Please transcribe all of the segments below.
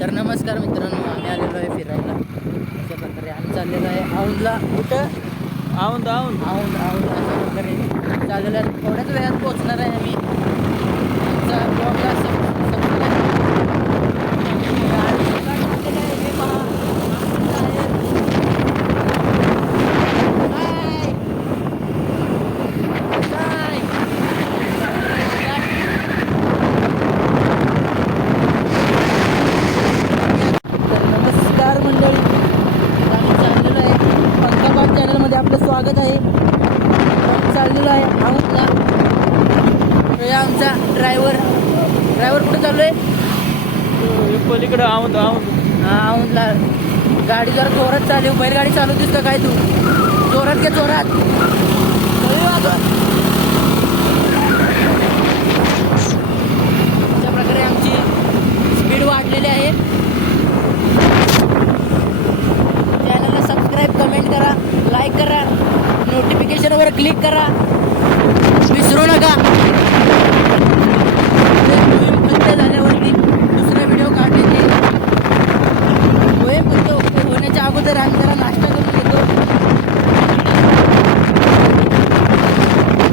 तर नमस्कार मित्रांनो, आम्ही आलेलो आहे फिरायला. अशा प्रकारे आम्ही चाललेलो आहे औंधला. कुठं? औंध औंध औंधला अशा प्रकारे चाललेलो आहे. थोड्याच वेळात पोहोचणार आहे आम्ही. आमचा ब्लॉगला आपलं स्वागत आहे. चाललेलो आहे औंधला. आमचा ड्रायव्हर कुठे चालू आहे? पलीकडे औंध औंध हा औंधला. गाडी जरा जोरात चालू. बैलगाडी चालू दिसतं काय तू? जोरात घे जोरात. अशा प्रकारे आमची स्पीड वाढलेली आहे. चॅनलला सबस्क्राईब, कमेंट करा, लाईक करा, नोटिफिकेशनवर क्लिक करा, विसरू नका. झाल्यावरती दुसरा व्हिडिओ काढण्याचे होण्याच्या अगोदर आम्ही जरा नाश्ता करून घेतो.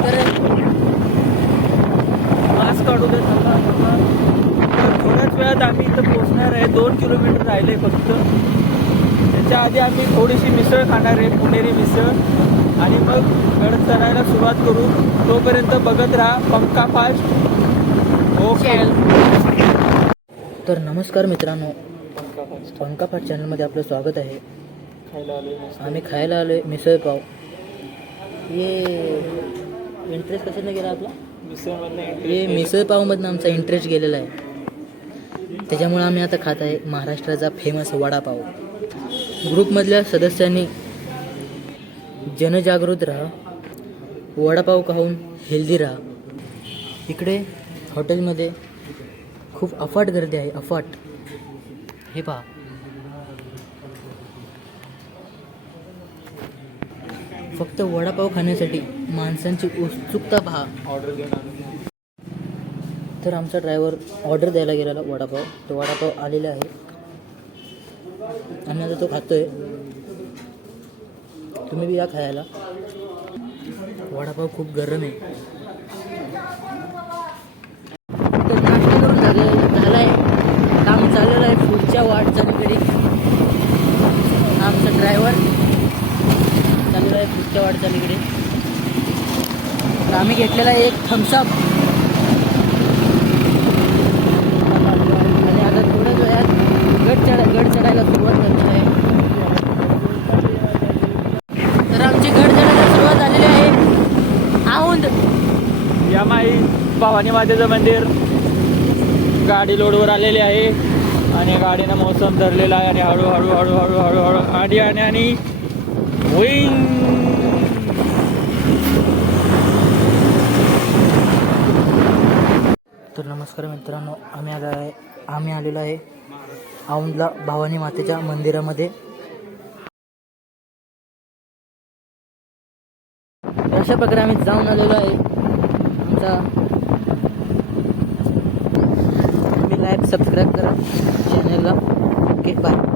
तर मास्क काढू दे. थोड्याच वेळात आम्ही इथं पोहोचणार आहे. 2 किलोमीटर राहिले फक्त. त्याच्या आधी आम्ही थोडीशी मिसळ खाणार आहे, पुणेरी मिसळ, आणि मग गड चढायला सुरुवात करू. तोपर्यंत बघत राहा पंका फास्ट. ओके. तर नमस्कार मित्रांनो, पंका फास्ट चॅनलमध्ये आपलं स्वागत आहे. आम्ही खायला आलो आहे मिसळ पाव. हे इंटरेस्ट कशाने गेला आपला? हे मिसळ पावमधनं आमचा इंटरेस्ट गेलेला आहे. त्याच्यामुळे आम्ही आता खात आहे महाराष्ट्राचा फेमस वडापाव. ग्रुपमधल्या सदस्यांनी जनजागृत राहा, वडापाव खाऊन हेल्दी राहा. इकडे हॉटेलमध्ये खूप अफाट गर्दी आहे, अफाट. हे पहा, फक्त वडापाव खाण्यासाठी माणसांची उत्सुकता पहा. तर आमचा ड्रायव्हर ऑर्डर द्यायला गेलेला वडापाव. तो वडापाव आलेला आहे आणि आता तो खातोय. तुम्ही बी या खायला. वडापाव खूप गरम आहे. तर नाश्ता करून झाला आहे. काम चाललेलं आहे पुढच्या वाटचालीकडे. आमचा ड्रायव्हर चाललेला आहे पुढच्या वाटचालीकडे. तर आम्ही घेतलेला आहे एक थम्सअप. आणि आता थोड्या वेळात गड चढायला सुरुवात करतो आहे. तर आमची गड चढायला सुरुवात झालेली आहे. औंध या माई भवानी मातेचं मंदिर. गाडी लोडवर आलेली आहे आणि गाडीनं मोसम धरलेला आहे आणि हळूहळू हळूहळू हळूहळू आधी आणि विंग. तर नमस्कार मित्रांनो, आम्ही आलेलो आहे औंधला भवानी मातेच्या मंदिरामध्ये. अशा प्रकारे आम्ही जाऊन आलेलो आहे. आमचा तुम्ही लाईक सबस्क्राईब करा चॅनलला. Okay, bye.